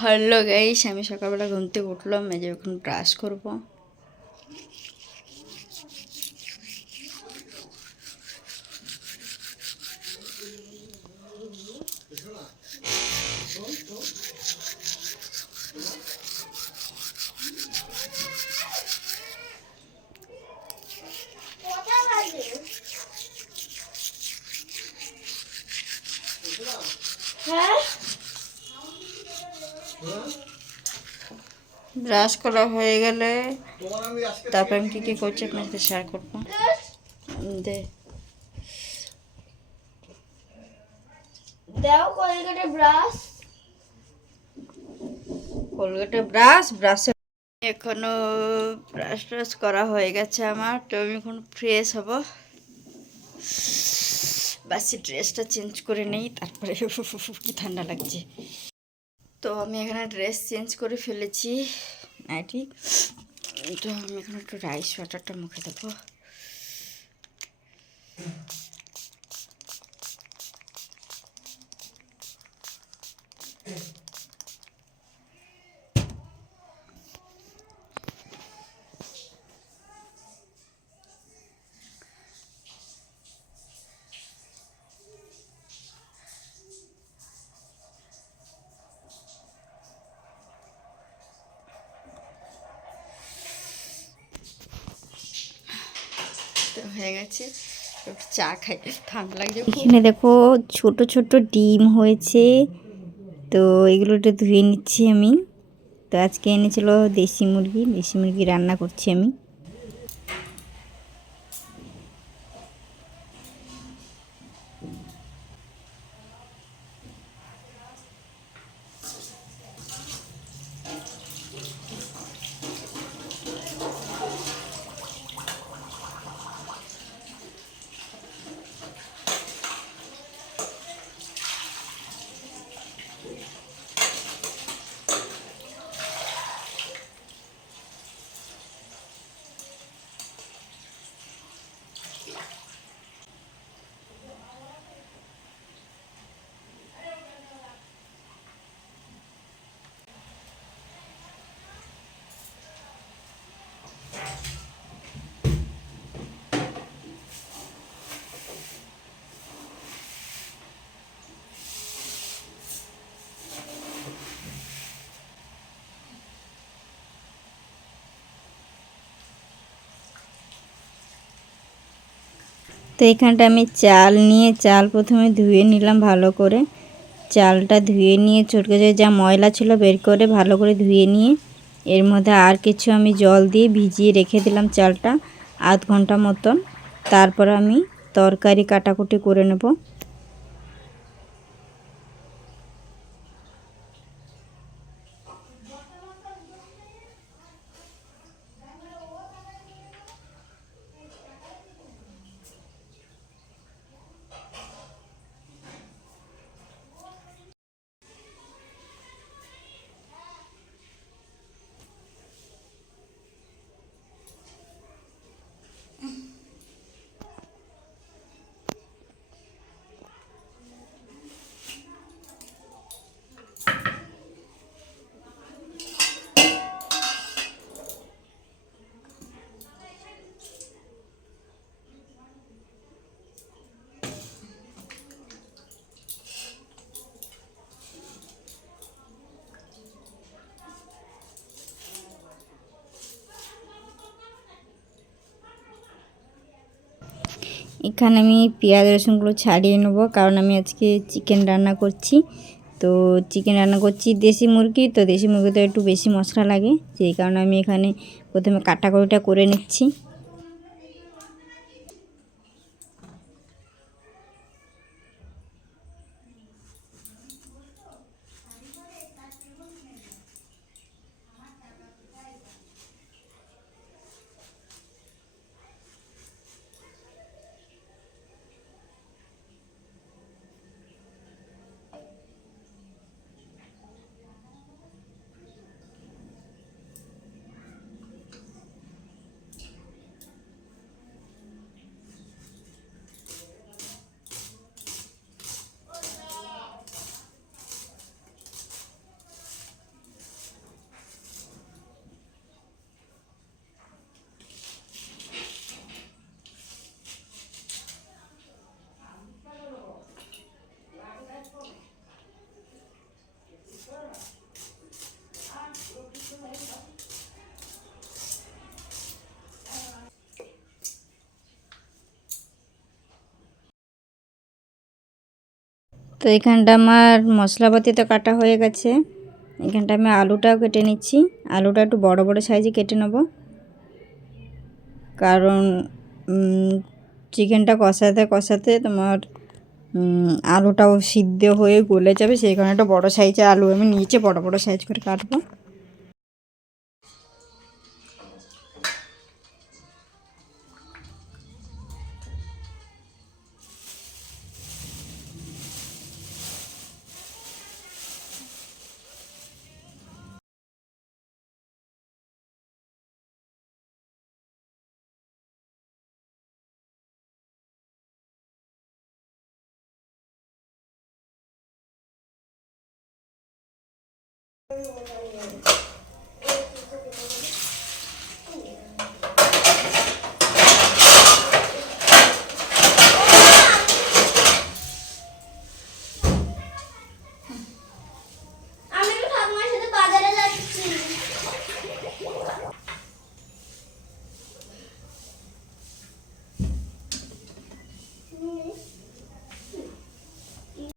Hello guys আমি সকালবেলা ঘুম থেকে উঠলাম এই যে এখন ব্রাশ করব। ব্রাশ করা হয়ে গেলে তারপর আমি কী কী করছি আপনার সাথে শেয়ার করব। দে। দাও কলগেটে ব্রাশ কোলগেটে ব্রাশ ব্রাশে এখনও ব্রাশ ট্রাশ করা হয়ে গেছে আমার তো আমি এখন ফ্রেশ হব। বাসি ড্রেসটা চেঞ্জ করে নেই তারপরে কি ঠান্ডা লাগছে। তো আমি এখানে ড্রেস চেঞ্জ করে ফেলেছি। নাইটি। তো আমি এখানে একটু রাইস ওয়াটারটা মুখে দেবো। তো হয়ে গেছে। চা খাই ঠান্ডা লাগছে এখানে দেখো, ছোট ছোট ডিম হয়েছে। তো এগুলো একটু ধুয়ে নিচ্ছি আমি। তো আজকে এনেছিল দেশি মুরগি দেশি মুরগি রান্না করছি আমি। তো এখানটা আমি চাল নিয়ে, চাল প্রথমে ধুয়ে নিলাম ভালো করে। চালটা ধুয়ে নিয়ে, ছোটকে যা ময়লা ছিল বের করে ভালো করে ধুয়ে নিয়ে, এর মধ্যে আর কিছু আমি জল দিয়ে ভিজিয়ে রেখে দিলাম চালটা আধ ঘণ্টা মতন। তারপর আমি তরকারি কাটাকুটি করে নেব। এখানে আমি পেঁয়াজ, রসুনগুলো ছাড়িয়ে নেব, কারণ আমি আজকে চিকেন রান্না করছি। তো চিকেন রান্না করছি দেশি মুরগি, তো দেশি মুরগি তো একটু বেশি মশলা লাগে সেই কারণে আমি এখানে প্রথমে কাটাকুটিটা করে নিচ্ছি। তো এখানটা আমার মশলাপাতি তো কাটা হয়ে গেছে। এখানটা আমি আলুটাও কেটে নিচ্ছি। আলুটা একটু বড় বড় সাইজে কেটে নেব। কারণ চিকেনটা কষাতে কষাতে তোমার আলুটাও সিদ্ধ হয়ে গলে যাবে। সেই কারণে একটা বড়ো সাইজে আলু আমি নিচে বড় বড় সাইজ করে কাটবো।